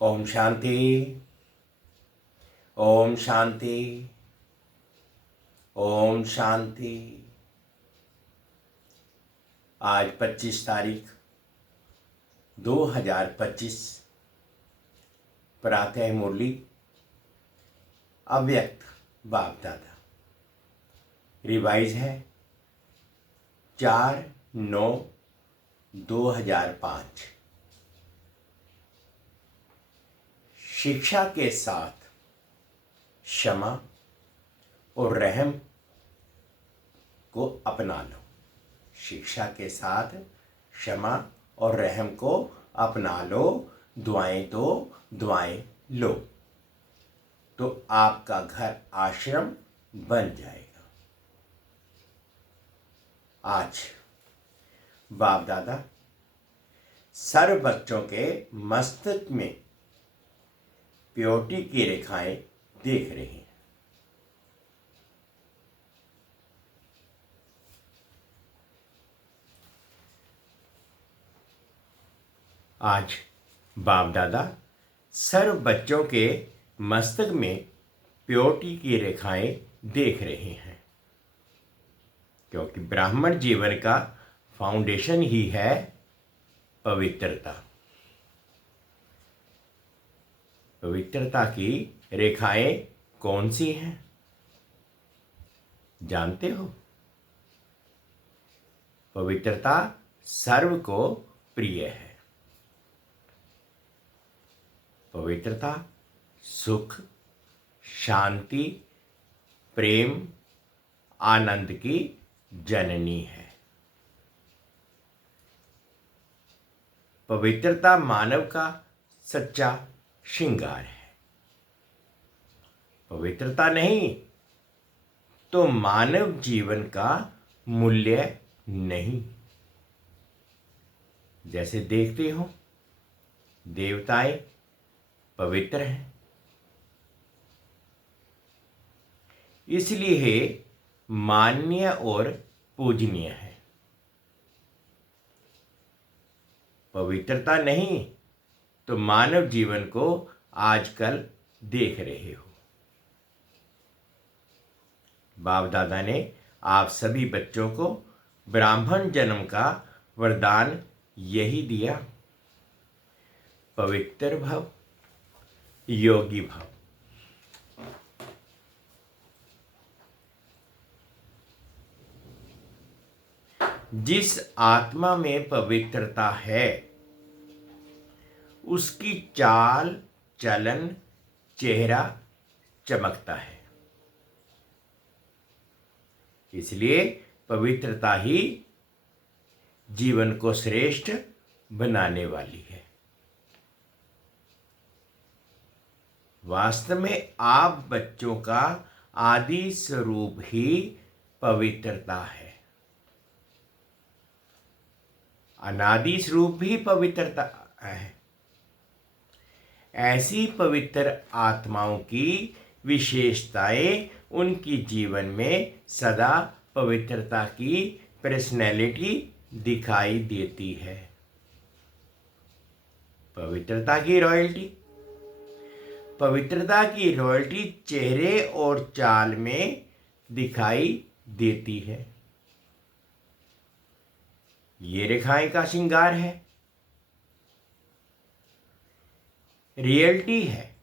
ओम शांति। ओम शांति। ओम शांति। आज 25 तारीख 2025 प्रातः मुरली अव्यक्त बाप दादा। रिवाइज है 4/9/2005। शिक्षा के साथ क्षमा और रहम को अपना लो। शिक्षा के साथ क्षमा और रहम को अपना लो। दुआएं तो दुआएं लो तो आपका घर आश्रम बन जाएगा। आज बाप दादा सर्व बच्चों के मस्तिष्क में प्योरिटी की रेखाएं देख रहे हैं। आज बाप दादा सर्व बच्चों के मस्तिष्क में प्योरिटी की रेखाएं देख रहे हैं, क्योंकि ब्राह्मण जीवन का फाउंडेशन ही है पवित्रता। पवित्रता की रेखाएं कौन सी हैं जानते हो? पवित्रता सर्व को प्रिय है। पवित्रता सुख, शांति, प्रेम, आनंद की जननी है। पवित्रता मानव का सच्चा श्रृंगार है। पवित्रता नहीं तो मानव जीवन का मूल्य नहीं। जैसे देखते हो देवताएं पवित्र हैं, इसलिए मान्य और पूजनीय है। पवित्रता नहीं तो मानव जीवन को आजकल देख रहे हो। बाप दादा ने आप सभी बच्चों को ब्राह्मण जन्म का वरदान यही दिया, पवित्र भव, योगी भव। जिस आत्मा में पवित्रता है उसकी चाल चलन चेहरा चमकता है। इसलिए पवित्रता ही जीवन को श्रेष्ठ बनाने वाली है। वास्तव में आप बच्चों का आदि स्वरूप ही पवित्रता है। अनादि स्वरूप ही पवित्रता है। ऐसी पवित्र आत्माओं की विशेषताएं उनकी जीवन में सदा पवित्रता की पर्सनैलिटी दिखाई देती है। पवित्रता की रॉयल्टी। पवित्रता की रॉयल्टी चेहरे और चाल में दिखाई देती है। ये रेखाएं का श्रृंगार है, रियलिटी है।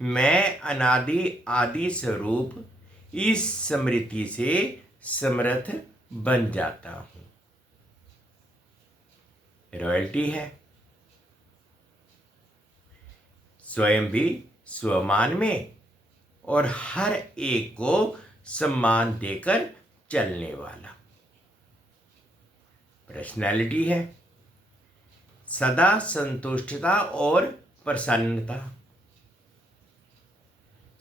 मैं अनादि आदि स्वरूप इस स्मृति से समर्थ बन जाता हूं। रॉयल्टी है। स्वयं भी स्वमान में और हर एक को सम्मान देकर चलने वाला पर्सनैलिटी है। सदा संतुष्टता और प्रसन्नता।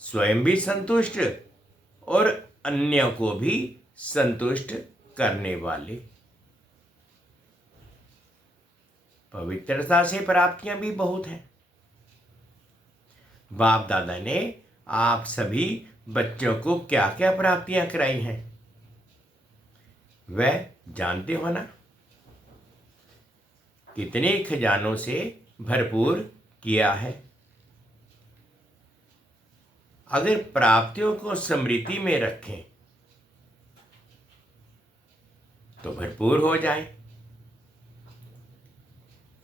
स्वयं भी संतुष्ट और अन्य को भी संतुष्ट करने वाले। पवित्रता से प्राप्तियां भी बहुत हैं। बाप दादा ने आप सभी बच्चों को क्या क्या प्राप्तियां कराई हैं वह जानते हो ना? कितने खजानों से भरपूर किया है। अगर प्राप्तियों को स्मृति में रखें तो भरपूर हो जाए।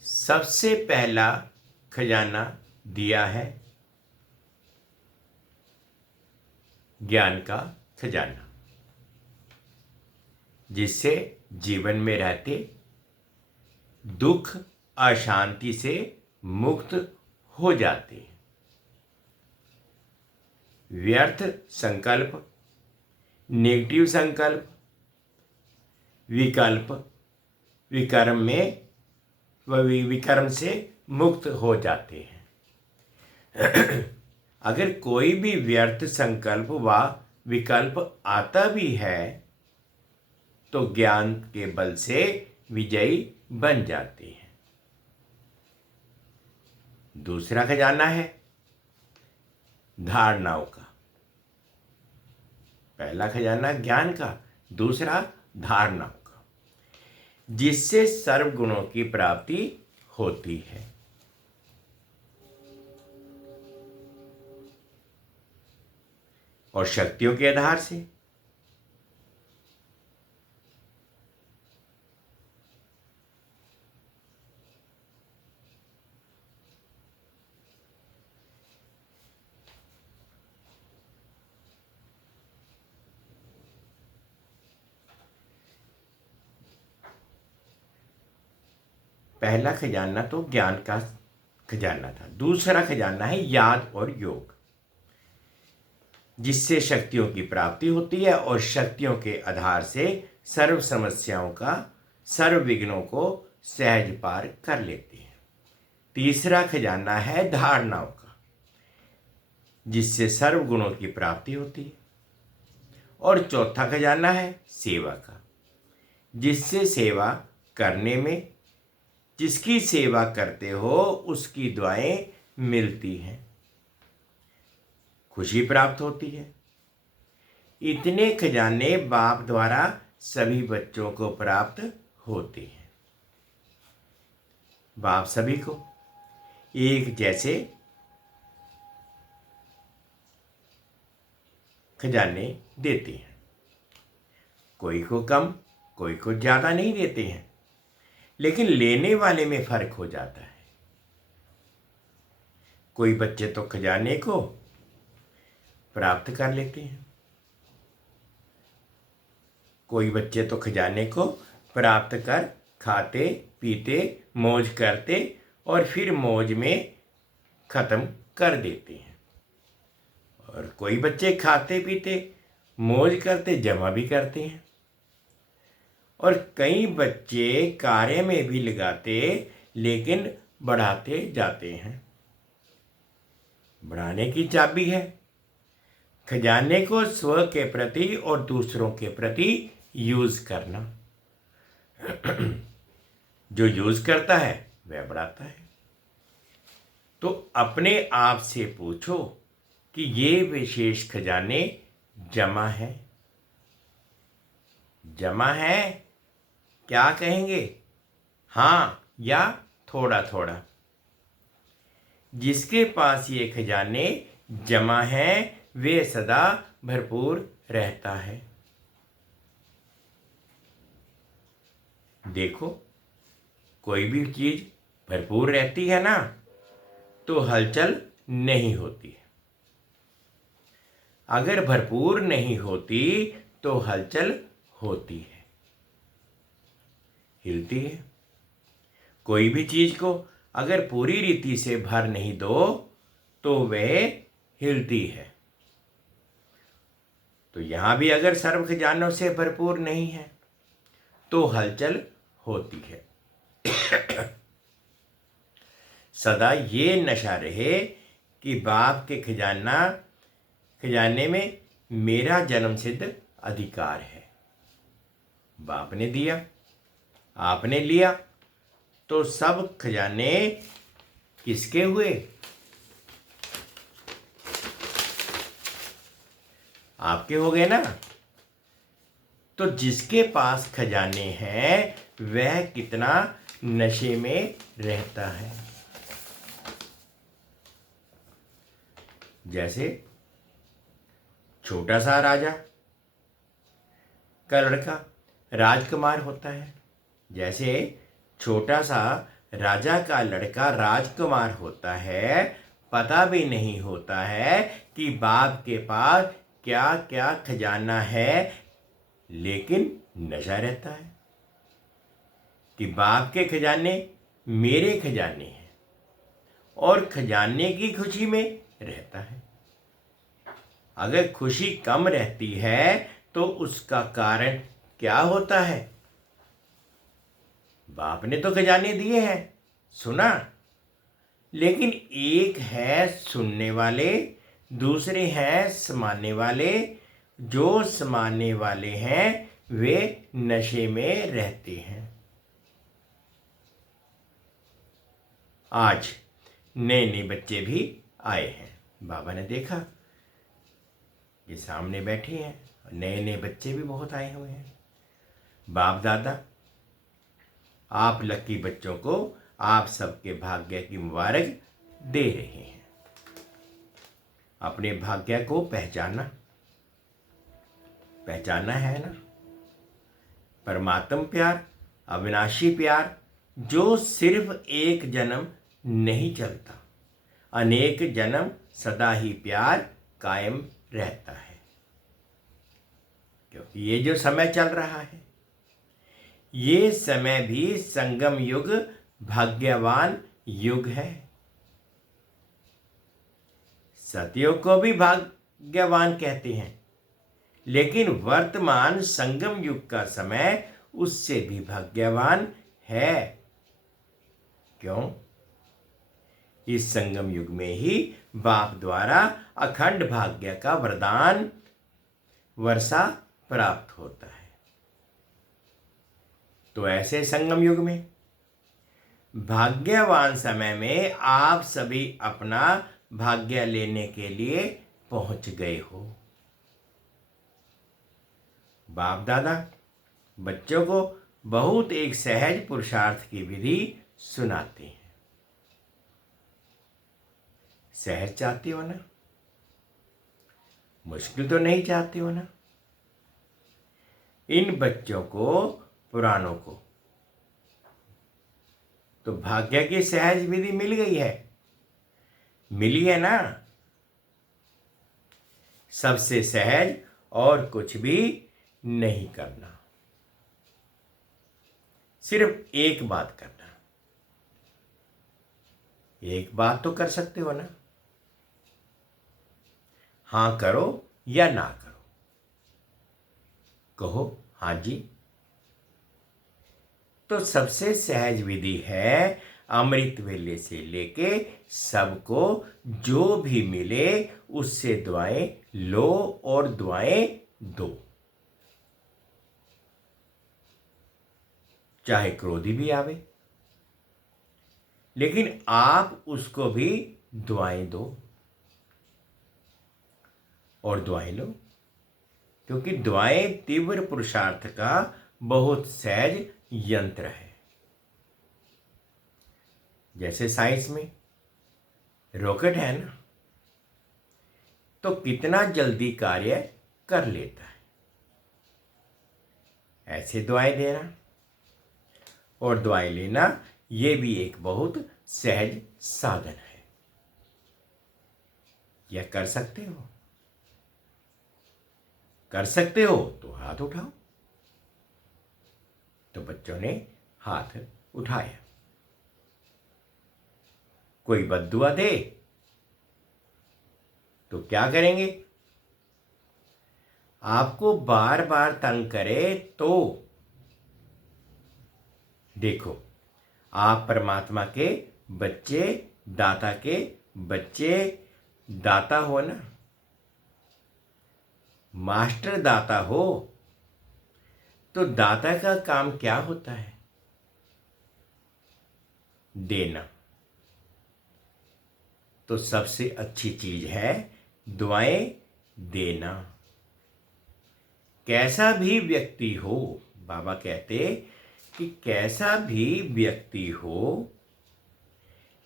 सबसे पहला खजाना दिया है ज्ञान का खजाना, जिससे जीवन में रहते दुख अशांति से मुक्त हो जाते हैं। व्यर्थ संकल्प, नेगेटिव संकल्प, विकल्प, विकर्म से मुक्त हो जाते हैं। अगर कोई भी व्यर्थ संकल्प व विकल्प आता भी है तो ज्ञान के बल से विजयी बन जाते हैं। दूसरा खजाना है धारणाओं का। पहला खजाना ज्ञान का, दूसरा धारणाओं का, जिससे सर्व गुणों की प्राप्ति होती है। और शक्तियों के आधार से पहला खजाना तो ज्ञान का खजाना था। दूसरा खजाना है याद और योग, जिससे शक्तियों की प्राप्ति होती है और शक्तियों के आधार से सर्व समस्याओं का, सर्व विघ्नों को सहज पार कर लेते हैं। तीसरा खजाना है धारणाओं का, जिससे सर्व गुणों की प्राप्ति होती है। और चौथा खजाना है सेवा का, जिससे सेवा करने में, जिसकी सेवा करते हो उसकी दुआएं मिलती हैं, खुशी प्राप्त होती है। इतने खजाने बाप द्वारा सभी बच्चों को प्राप्त होते हैं। बाप सभी को एक जैसे खजाने देते हैं, कोई को कम, कोई को ज़्यादा नहीं देते हैं, लेकिन लेने वाले में फर्क हो जाता है। कोई बच्चे तो खजाने को प्राप्त कर लेते हैं, कोई बच्चे तो खजाने को प्राप्त कर खाते पीते मौज करते और फिर मौज में ख़त्म कर देते हैं। और कोई बच्चे खाते पीते मौज करते जमा भी करते हैं। और कई बच्चे कार्य में भी लगाते लेकिन बढ़ाते जाते हैं। बढ़ाने की चाबी है खजाने को स्व के प्रति और दूसरों के प्रति यूज करना। जो यूज करता है वह बढ़ाता है। तो अपने आप से पूछो कि ये विशेष खजाने जमा है? जमा है? क्या कहेंगे? हाँ या थोड़ा थोड़ा? जिसके पास ये खजाने जमा है वे सदा भरपूर रहता है। देखो, कोई भी चीज भरपूर रहती है ना तो हलचल नहीं होती है। अगर भरपूर नहीं होती तो हलचल होती है, हिलती है। कोई भी चीज को अगर पूरी रीति से भर नहीं दो तो वह हिलती है। तो यहां भी अगर सर्व खजानों से भरपूर नहीं है तो हलचल होती है। सदा ये नशा रहे कि बाप के खजाने में मेरा जन्म सिद्ध अधिकार है। बाप ने दिया, आपने लिया, तो सब खजाने किसके हुए? आपके हो गए ना। तो जिसके पास खजाने हैं वह कितना नशे में रहता है। जैसे छोटा सा राजा का लड़का राजकुमार होता है, जैसे छोटा सा राजा का लड़का राजकुमार होता है, पता भी नहीं होता है कि बाप के पास क्या क्या खजाना है, लेकिन नशा रहता है कि बाप के खजाने मेरे खजाने हैं, और खजाने की खुशी में रहता है। अगर खुशी कम रहती है तो उसका कारण क्या होता है? बाप ने तो खजाने दिए हैं, सुना, लेकिन एक है सुनने वाले, दूसरे हैं समाने वाले। जो समाने वाले हैं वे नशे में रहते हैं। आज नए नए बच्चे भी आए हैं। बाबा ने देखा ये सामने बैठे हैं, नए नए बच्चे भी बहुत आए हुए हैं। बाप दादा आप लकी बच्चों को आप सबके भाग्य की मुबारक दे रहे हैं। अपने भाग्य को पहचाना है ना। परमात्म प्यार, अविनाशी प्यार, जो सिर्फ एक जन्म नहीं चलता, अनेक जन्म सदा ही प्यार कायम रहता है। क्योंकि ये जो समय चल रहा है, ये समय भी संगम युग, भाग्यवान युग है। सतयुग को भी भाग्यवान कहते हैं, लेकिन वर्तमान संगम युग का समय उससे भी भाग्यवान है। क्यों? इस संगम युग में ही बाप द्वारा अखंड भाग्य का वरदान वर्षा प्राप्त होता है। तो ऐसे संगम युग में, भाग्यवान समय में आप सभी अपना भाग्य लेने के लिए पहुंच गए हो। बाप दादा बच्चों को बहुत एक सहज पुरुषार्थ की विधि सुनाते हैं। सहज चाहते हो ना? मुश्किल तो नहीं चाहते हो ना? इन बच्चों को, पुराणों को तो भाग्य की सहज विधि मिल गई है, मिली है ना। सबसे सहज और कुछ भी नहीं करना, सिर्फ एक बात करना। एक बात तो कर सकते हो ना? हाँ करो या ना करो, कहो हाँ जी। तो सबसे सहज विधि है अमृत वेले से लेके सबको जो भी मिले उससे दुआएं लो और दुआएं दो। चाहे क्रोधी भी आवे, लेकिन आप उसको भी दुआएं दो और दुआएं लो, क्योंकि दुआएं तीव्र पुरुषार्थ का बहुत सहज यंत्र है। जैसे साइंस में रॉकेट है ना, तो कितना जल्दी कार्य कर लेता है। ऐसे दुआएं देना और दुआएं लेना, ये भी एक बहुत सहज साधन है। यह कर सकते हो? कर सकते हो तो हाथ उठाओ। तो बच्चों ने हाथ उठाया। कोई बद्दुआ दे तो क्या करेंगे? आपको बार बार तंग करे तो देखो, आप परमात्मा के बच्चे, दाता के बच्चे, दाता हो ना, मास्टर दाता हो। तो दाता का काम क्या होता है? देना। तो सबसे अच्छी चीज है दुआएं देना। कैसा भी व्यक्ति हो, बाबा कहते कि कैसा भी व्यक्ति हो,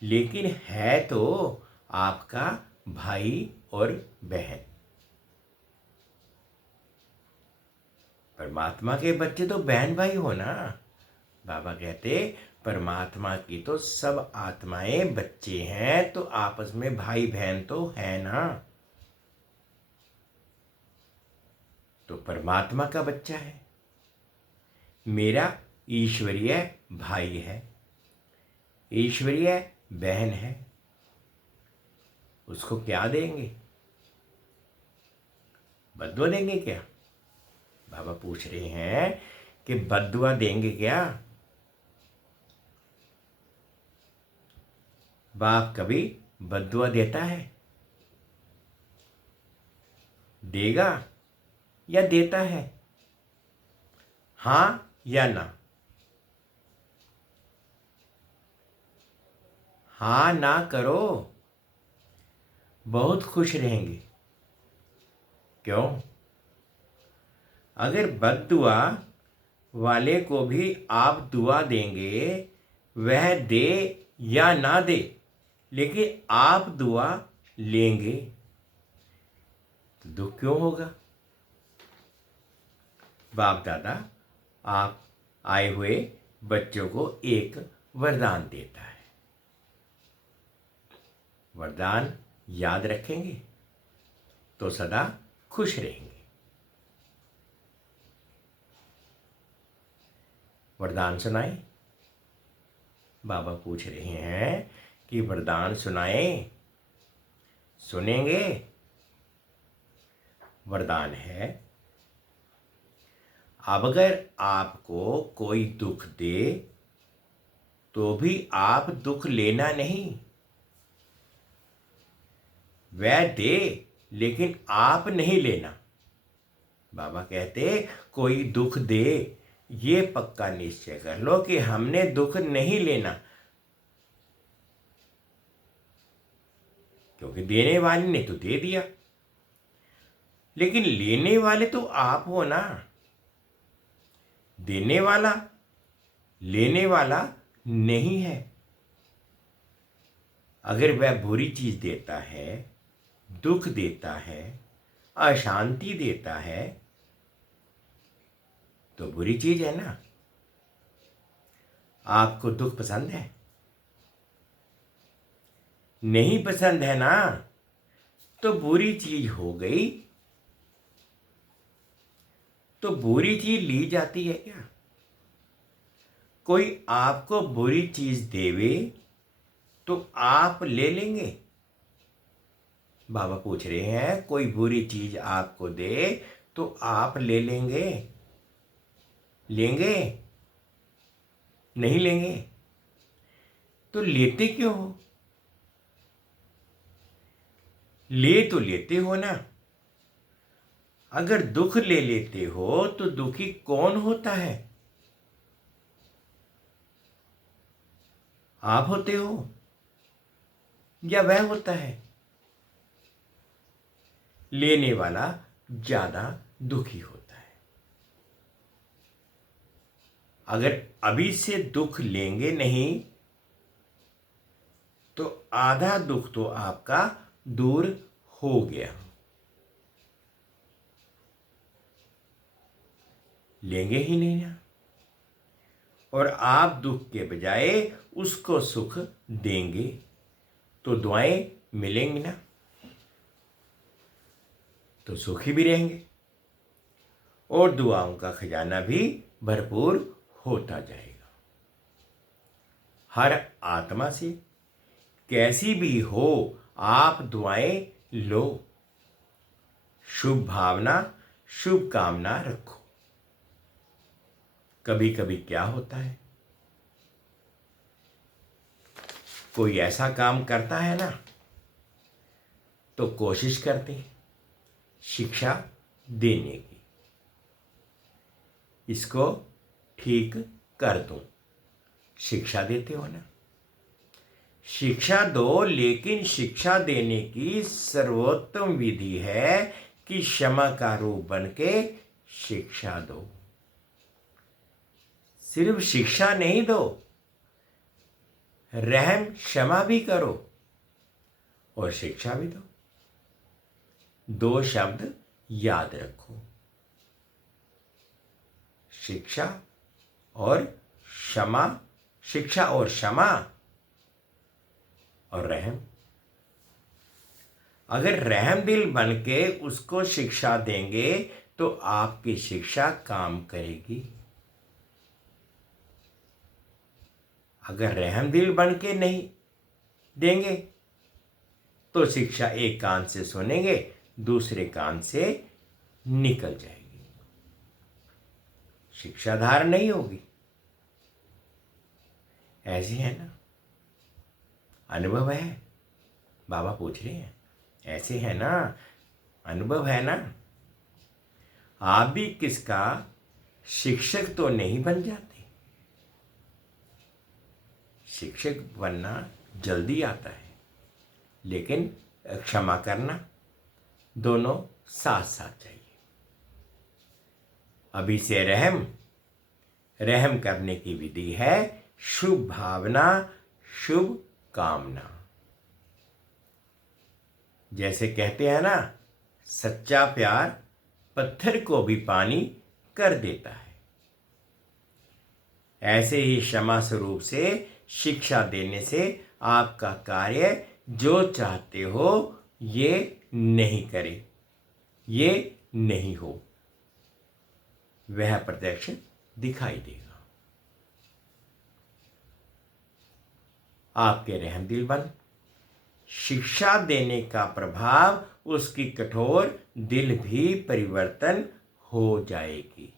लेकिन है तो आपका भाई और बहन। परमात्मा के बच्चे तो बहन भाई हो ना। बाबा कहते परमात्मा की तो सब आत्माएं बच्चे हैं, तो आपस में भाई बहन तो है ना। तो परमात्मा का बच्चा है, मेरा ईश्वरीय भाई है, ईश्वरीय बहन है, उसको क्या देंगे? बद्दुआ देंगे क्या? बाबा पूछ रहे हैं कि बद्दुआ देंगे क्या? बाप कभी बद्दुआ देता है? देगा या देता है? हाँ या ना? हाँ ना करो, बहुत खुश रहेंगे। क्यों? अगर बद्दुआ वाले को भी आप दुआ देंगे, वह दे या ना दे, लेकिन आप दुआ लेंगे, तो दुख क्यों होगा? बाप दादा आप आए हुए बच्चों को एक वरदान देता है। वरदान याद रखेंगे तो सदा खुश रहेंगे। वरदान सुनाए। बाबा पूछ रहे हैं कि वरदान सुनाए, सुनेंगे? वरदान है, अब अगर आपको कोई दुख दे तो भी आप दुख लेना नहीं। वह दे लेकिन आप नहीं लेना। बाबा कहते कोई दुख दे, ये पक्का निश्चय कर लो कि हमने दुख नहीं लेना, क्योंकि देने वाले ने तो दे दिया, लेकिन लेने वाले तो आप हो ना। देने वाला लेने वाला नहीं है। अगर वह बुरी चीज देता है, दुख देता है, अशांति देता है, तो बुरी चीज है ना। आपको दुख पसंद है? नहीं पसंद है ना, तो बुरी चीज हो गई। तो बुरी चीज ली जाती है क्या? कोई आपको बुरी चीज देवे तो आप ले लेंगे? बाबा पूछ रहे हैं कोई बुरी चीज आपको दे तो आप ले लेंगे? लेंगे? नहीं लेंगे? तो लेते क्यों हो? ले तो लेते हो ना। अगर दुख ले लेते हो तो दुखी कौन होता है? आप होते हो या वह होता है? लेने वाला ज्यादा दुखी होता है। अगर अभी से दुख लेंगे नहीं तो आधा दुख तो आपका दूर हो गया। लेंगे ही नहीं ना, और आप दुख के बजाय उसको सुख देंगे तो दुआएं मिलेंगी ना, तो सुखी भी रहेंगे और दुआओं का खजाना भी भरपूर होता जाएगा। हर आत्मा से कैसी भी हो आप दुआएं लो, शुभ भावना शुभ कामना रखो। कभी कभी क्या होता है, कोई ऐसा काम करता है ना, तो कोशिश करते हैं शिक्षा देने की, इसको ठीक कर दो। शिक्षा देते हो ना, शिक्षा दो, लेकिन शिक्षा देने की सर्वोत्तम विधि है कि क्षमा का रूप बन के शिक्षा दो। सिर्फ शिक्षा नहीं दो, रहम क्षमा भी करो और शिक्षा भी दो। दो शब्द याद रखो, शिक्षा और क्षमा, शिक्षा और क्षमा और रहम। अगर रहम दिल बन के उसको शिक्षा देंगे तो आपकी शिक्षा काम करेगी। अगर रहम दिल बन के नहीं देंगे तो शिक्षा एक कान से सुनेंगे, दूसरे कान से निकल जाएगी, शिक्षाधार नहीं होगी। ऐसी है ना, अनुभव है, बाबा पूछ रहे हैं, ऐसे है ना, अनुभव है ना। आप भी किसका शिक्षक तो नहीं बन जाते। शिक्षक बनना जल्दी आता है, लेकिन क्षमा करना दोनों साथ साथ चाहिए। अभी से रहम करने की विधि है शुभ भावना, शुभ कामना। जैसे कहते हैं ना, सच्चा प्यार पत्थर को भी पानी कर देता है। ऐसे ही क्षमा स्वरूप से शिक्षा देने से आपका कार्य जो चाहते हो ये नहीं करे, ये नहीं हो, वह प्रत्यक्ष दिखाई देगा। आपके रहमदिल बन शिक्षा देने का प्रभाव उसकी कठोर दिल भी परिवर्तन हो जाएगी।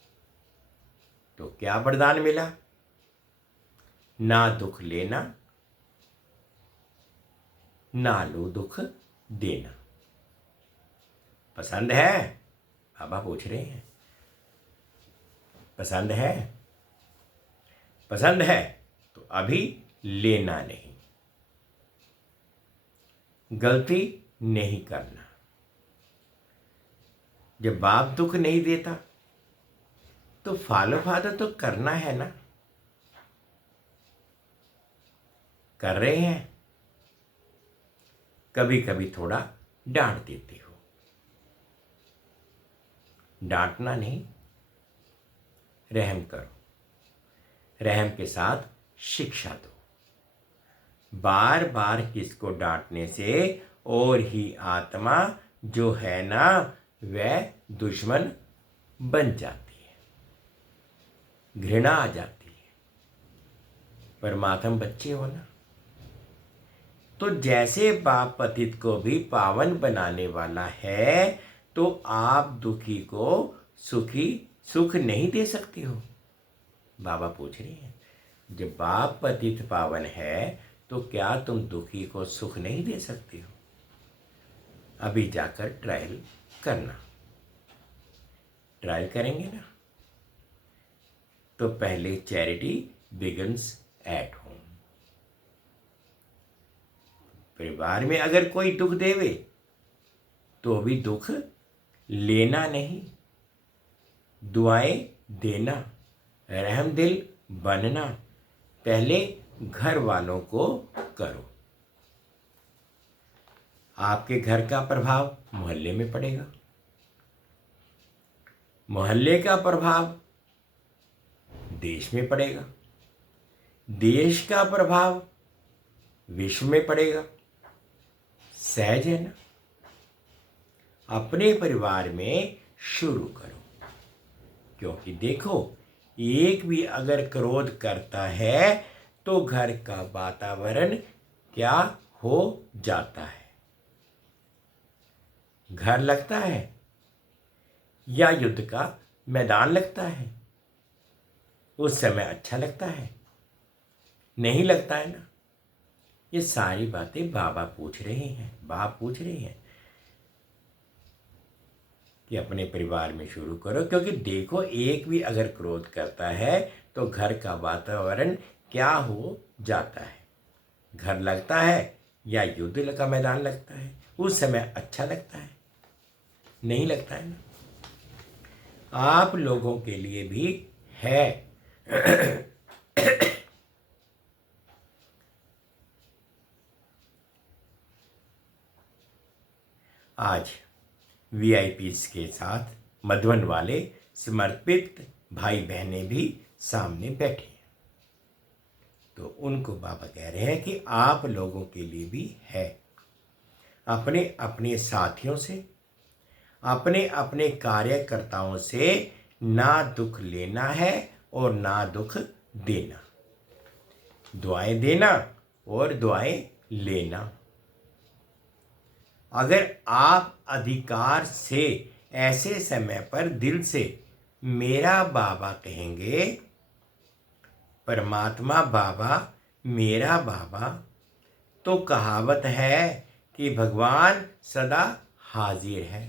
तो क्या वरदान मिला? ना दुख लेना, ना लो दुख देना। पसंद है? बाबा पूछ रहे हैं, पसंद है? पसंद है तो अभी लेना नहीं, गलती नहीं करना। जब बाप दुख नहीं देता तो फॉलो फादर तो करना है ना। कर रहे हैं, कभी कभी थोड़ा डांट देते हो, डांटना नहीं, रहम करो, रहम के साथ शिक्षा दो। बार बार किसको डांटने से और ही आत्मा जो है ना वह दुश्मन बन जाती है, घृणा आ जाती है। परमात्मा बच्चे हो ना, तो जैसे बाप पतित को भी पावन बनाने वाला है तो आप दुखी को सुख नहीं दे सकते हो। बाबा पूछ रहे हैं, जब बाप पतित पावन है तो क्या तुम दुखी को सुख नहीं दे सकते हो? अभी जाकर ट्रायल करना, ट्रायल करेंगे ना, तो पहले चैरिटी बिगिंस एट होम। परिवार में अगर कोई दुख देवे तो भी दुख लेना नहीं, दुआएं देना, रहमदिल बनना पहले घर वालों को करो। आपके घर का प्रभाव मोहल्ले में पड़ेगा, मोहल्ले का प्रभाव देश में पड़ेगा, देश का प्रभाव विश्व में पड़ेगा। सहज है ना। अपने परिवार में शुरू करो, क्योंकि देखो एक भी अगर क्रोध करता है तो घर का वातावरण क्या हो जाता है? घर लगता है या युद्ध का मैदान लगता है? उस समय अच्छा लगता है? नहीं लगता है ना। ये सारी बातें बाबा पूछ रहे हैं, बाप पूछ रहे हैं कि अपने परिवार में शुरू करो, क्योंकि देखो एक भी अगर क्रोध करता है तो घर का वातावरण क्या हो जाता है? घर लगता है या युद्ध का मैदान लगता है? उस समय अच्छा लगता है? नहीं लगता है ना। आप लोगों के लिए भी है। आज वीआईपीज के साथ मधुबन वाले समर्पित भाई बहनें भी सामने बैठे हैं। तो उनको बाबा कह रहे हैं कि आप लोगों के लिए भी है। अपने अपने साथियों से, अपने अपने कार्यकर्ताओं से ना दुख लेना है और ना दुख देना। दुआएं देना और दुआएं लेना। अगर आप अधिकार से ऐसे समय पर दिल से मेरा बाबा कहेंगे, परमात्मा बाबा, मेरा बाबा, तो कहावत है कि भगवान सदा हाजिर है।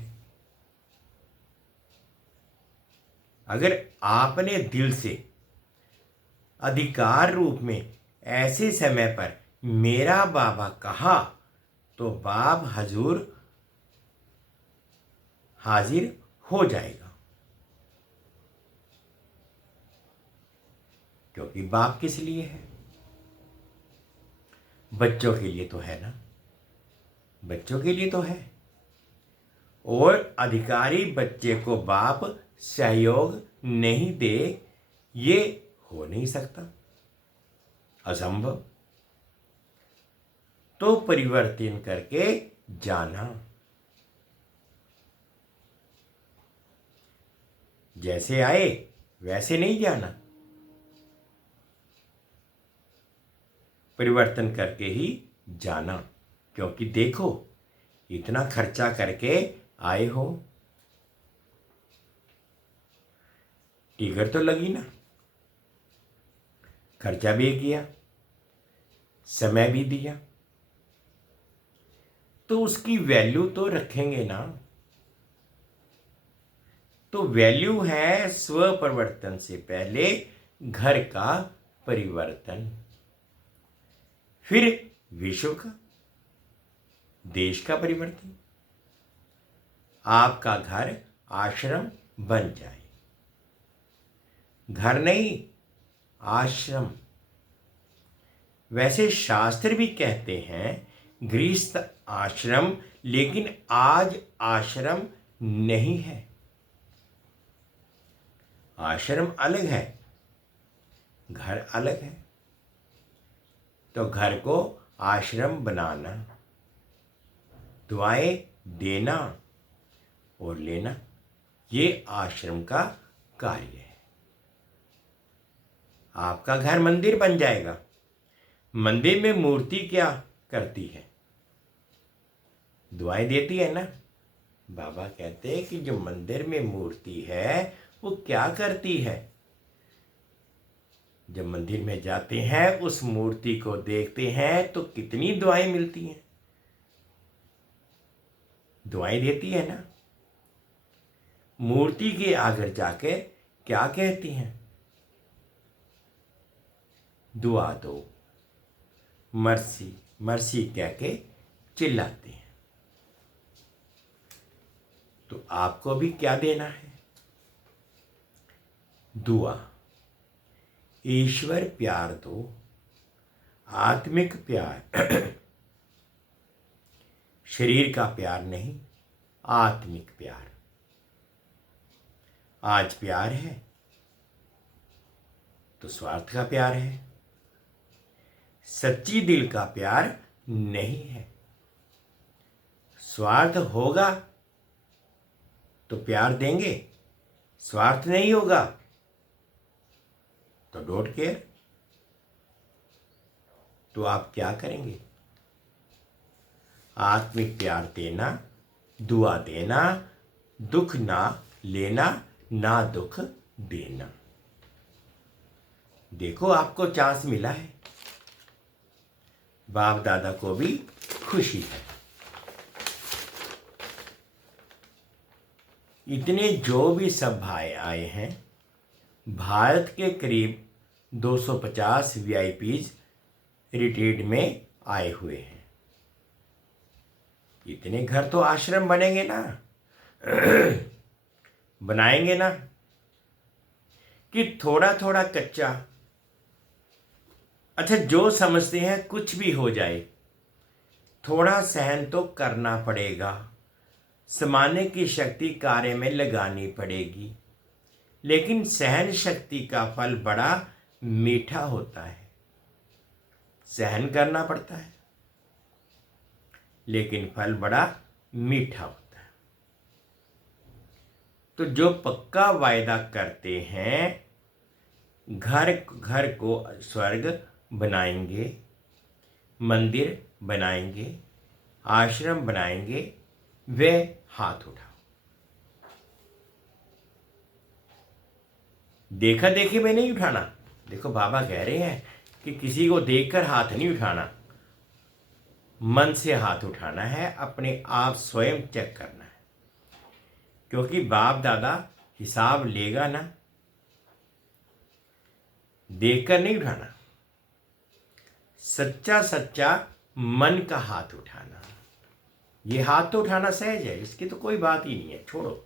अगर आपने दिल से अधिकार रूप में ऐसे समय पर मेरा बाबा कहा, तो बाप हजूर हाजिर हो जाएगा। क्योंकि बाप किस लिए है? बच्चों के लिए तो है ना, बच्चों के लिए तो है। और अधिकारी बच्चे को बाप सहयोग नहीं दे, ये हो नहीं सकता, असंभव। तो परिवर्तन करके जाना। जैसे आए वैसे नहीं जाना, परिवर्तन करके ही जाना। क्योंकि देखो, इतना खर्चा करके आए हो, टिकट तो लगी ना, खर्चा भी किया, समय भी दिया, तो उसकी वैल्यू तो रखेंगे ना। तो वैल्यू है स्व परिवर्तन से पहले घर का परिवर्तन, फिर विश्व का, देश का परिवर्तन। आपका घर आश्रम बन जाए। घर नहीं, आश्रम। वैसे शास्त्र भी कहते हैं गृहस्थ आश्रम, लेकिन आज आश्रम नहीं है। आश्रम अलग है, घर अलग है। तो घर को आश्रम बनाना, दुआएं देना और लेना, ये आश्रम का कार्य है। आपका घर मंदिर बन जाएगा। मंदिर में मूर्ति क्या करती है? दुआएं देती है ना। बाबा कहते हैं कि जो मंदिर में मूर्ति है वो क्या करती है? जब मंदिर में जाते हैं, उस मूर्ति को देखते हैं तो कितनी दुआएं मिलती हैं। दुआएं देती है ना। मूर्ति के आगे जाके क्या कहती हैं? दुआ दो, मर्सी मर्सी कह के चिल्लाते हैं। तो आपको भी क्या देना है? दुआ। ईश्वर प्यार दो, आत्मिक प्यार। शरीर का प्यार नहीं, आत्मिक प्यार। आज प्यार है तो स्वार्थ का प्यार है, सच्ची दिल का प्यार नहीं है। स्वार्थ होगा तो प्यार देंगे, स्वार्थ नहीं होगा तो डोंट केयर। तो आप क्या करेंगे? आत्मिक प्यार देना, दुआ देना, दुख ना लेना, ना दुख देना। देखो, आपको चांस मिला है। बाप दादा को भी खुशी है। इतने जो भी सब भाई आए हैं, भारत के करीब 250 वीआईपीज रिट्रीट में आए हुए हैं। इतने घर तो आश्रम बनेंगे ना, बनाएंगे ना, कि थोड़ा थोड़ा कच्चा। अच्छा, जो समझते हैं कुछ भी हो जाए, थोड़ा सहन तो करना पड़ेगा। समाने की शक्ति कार्य में लगानी पड़ेगी, लेकिन सहन शक्ति का फल बड़ा मीठा होता है। सहन करना पड़ता है, लेकिन फल बड़ा मीठा होता है। तो जो पक्का वायदा करते हैं, घर घर को स्वर्ग बनाएंगे, मंदिर बनाएंगे, आश्रम बनाएंगे, वे हाथ उठाओ। देखा देखी में नहीं उठाना। देखो बाबा कह रहे हैं कि किसी को देखकर हाथ नहीं उठाना, मन से हाथ उठाना है, अपने आप स्वयं चेक करना है, क्योंकि बाप दादा हिसाब लेगा ना। देखकर नहीं उठाना, सच्चा सच्चा मन का हाथ उठाना। ये हाथ तो उठाना सहज है, इसकी तो कोई बात ही नहीं है, छोड़ो।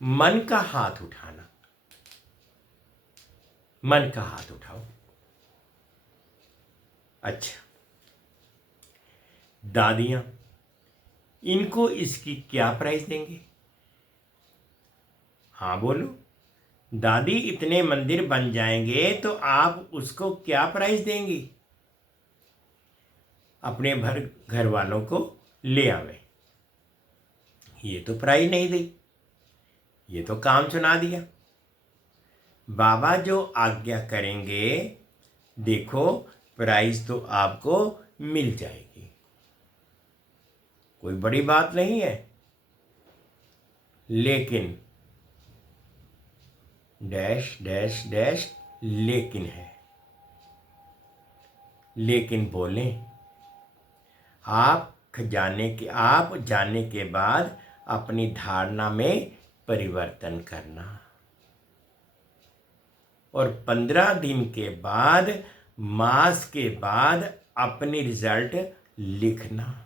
मन का हाथ उठाना, मन का हाथ उठाओ। अच्छा दादियां, इनको इसकी क्या प्राइस देंगे? हाँ बोलो। दादी इतने मंदिर बन जाएंगे तो आप उसको क्या प्राइस देंगी? अपने घर वालों को ले आवे। ये तो प्राइस नहीं दी, ये तो काम सुना दिया। बाबा जो आज्ञा करेंगे, देखो प्राइस तो आपको मिल जाएगी, कोई बड़ी बात नहीं है। लेकिन डैश डैश डैश लेकिन है। लेकिन बोलें, आप जाने के बाद अपनी धारणा में परिवर्तन करना, और 15 दिन के बाद, मास के बाद अपनी रिजल्ट लिखना।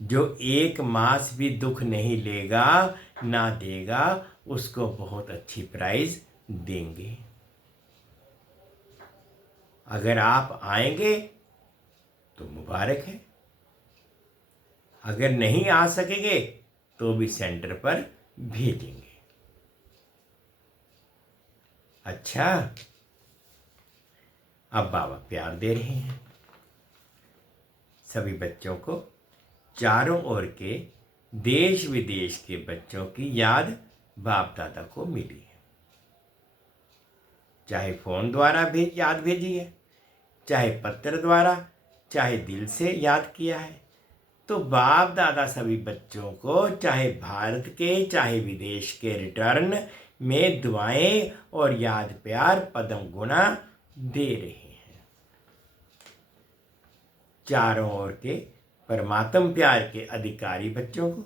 जो 1 मास भी दुख नहीं लेगा ना देगा, उसको बहुत अच्छी प्राइज देंगे। अगर आप आएंगे तो मुबारक है, अगर नहीं आ सकेंगे तो भी सेंटर पर भेजेंगे। अच्छा, अब बाबा प्यार दे रहे हैं सभी बच्चों को। चारों ओर के देश विदेश के बच्चों की याद बाप दादा को मिली है। चाहे फोन द्वारा भी याद भेजी है, चाहे पत्र द्वारा, चाहे दिल से याद किया है। तो बाप दादा सभी बच्चों को, चाहे भारत के चाहे विदेश के, रिटर्न में दुआएं और याद प्यार पदम गुना दे रहे हैं। चारों ओर के परमात्म प्यार के अधिकारी बच्चों को,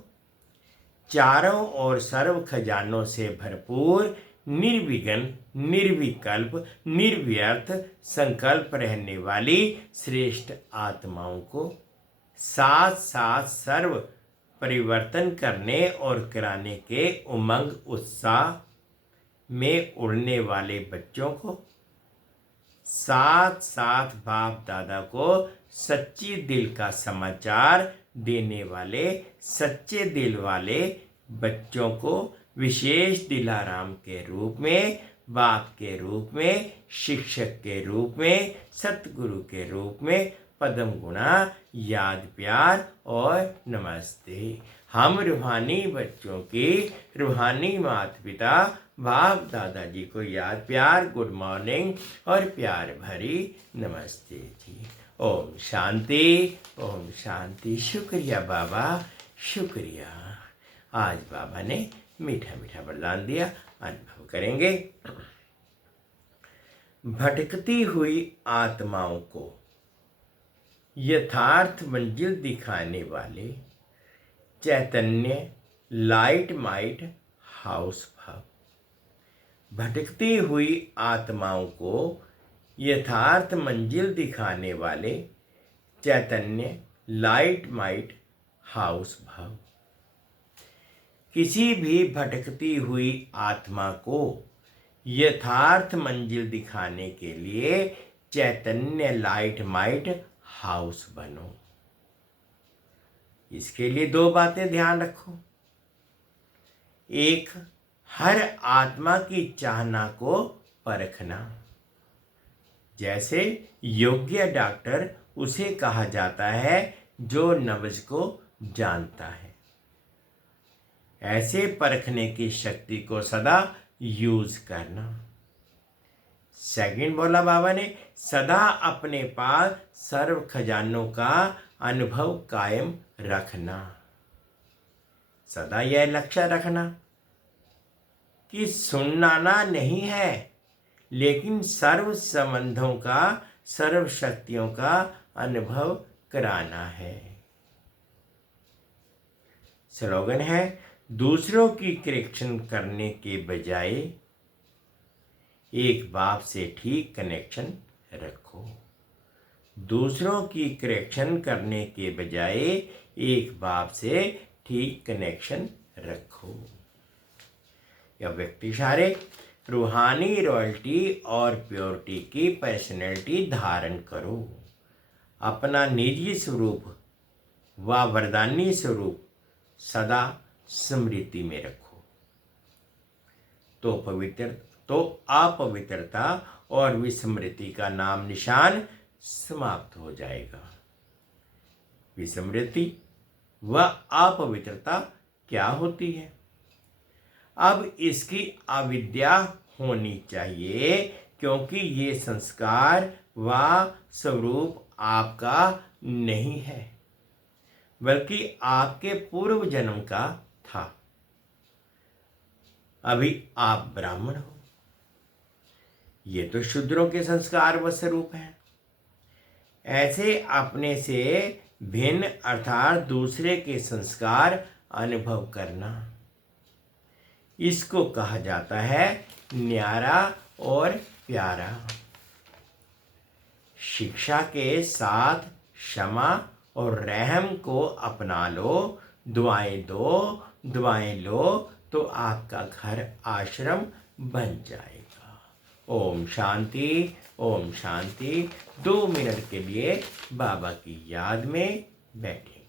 चारों ओर सर्व खजानों से भरपूर, निर्विघ्न, निर्विकल्प, निर्व्यर्थ संकल्प रहने वाली श्रेष्ठ आत्माओं को, साथ साथ सर्व परिवर्तन करने और कराने के उमंग उत्साह में उड़ने वाले बच्चों को, साथ साथ बाप दादा को सच्ची दिल का समाचार देने वाले सच्चे दिल वाले बच्चों को, विशेष दिलाराम के रूप में, बाप के रूप में, शिक्षक के रूप में, सतगुरु के रूप में पदम गुणा याद प्यार और नमस्ते। हम रूहानी बच्चों की, रूहानी माता पिता बाप दादाजी को याद प्यार, गुड मॉर्निंग और प्यार भरी नमस्ते जी। ओम शांति, ओम शांति। शुक्रिया बाबा, शुक्रिया। आज बाबा ने मीठा मीठा वरदान दिया, अनुभव करेंगे। भटकती हुई आत्माओं को यथार्थ मंजिल दिखाने वाले चैतन्य लाइट माइट हाउस भाव। भटकती हुई आत्माओं को यथार्थ मंजिल दिखाने वाले चैतन्य लाइट माइट हाउस भाव। किसी भी भटकती हुई आत्मा को यथार्थ मंजिल दिखाने के लिए चैतन्य लाइट माइट हाउस बनो। इसके लिए दो बातें ध्यान रखो। एक, हर आत्मा की चाहना को परखना। जैसे योग्य डॉक्टर उसे कहा जाता है जो नब्ज को जानता है। ऐसे परखने की शक्ति को सदा यूज करना। सेकंड बोला बाबा ने, सदा अपने पास सर्व खजानों का अनुभव कायम रखना। सदा यह लक्ष्य रखना कि सुनना नहीं है, लेकिन सर्व संबंधों का, सर्व शक्तियों का अनुभव कराना है। स्लोगन है, दूसरों की करेक्शन करने के बजाय एक बाप से ठीक कनेक्शन रखो। दूसरों की करेक्शन करने के बजाय एक बाप से ठीक कनेक्शन रखो। यह व्यक्ति सारे रूहानी रॉयल्टी और प्योरिटी की पर्सनैलिटी धारण करो। अपना निजी स्वरूप व वरदानी स्वरूप सदा स्मृति में रखो। तो अपवित्रता और विस्मृति का नाम निशान समाप्त हो जाएगा। विस्मृति व अपवित्रता क्या होती है? अब इसकी अविद्या होनी चाहिए, क्योंकि ये संस्कार व स्वरूप आपका नहीं है, बल्कि आपके पूर्व जन्म का था। अभी आप ब्राह्मण हो। ये तो शूद्रों के संस्कार व स्वरूप है। ऐसे अपने से भिन्न अर्थात दूसरे के संस्कार अनुभव करना, इसको कहा जाता है न्यारा और प्यारा। शिक्षा के साथ क्षमा और रहम को अपना लो। दुआएं लो तो आपका घर आश्रम बन जाएगा। ओम शांति, ओम शांति। 2 मिनट के लिए बाबा की याद में बैठे।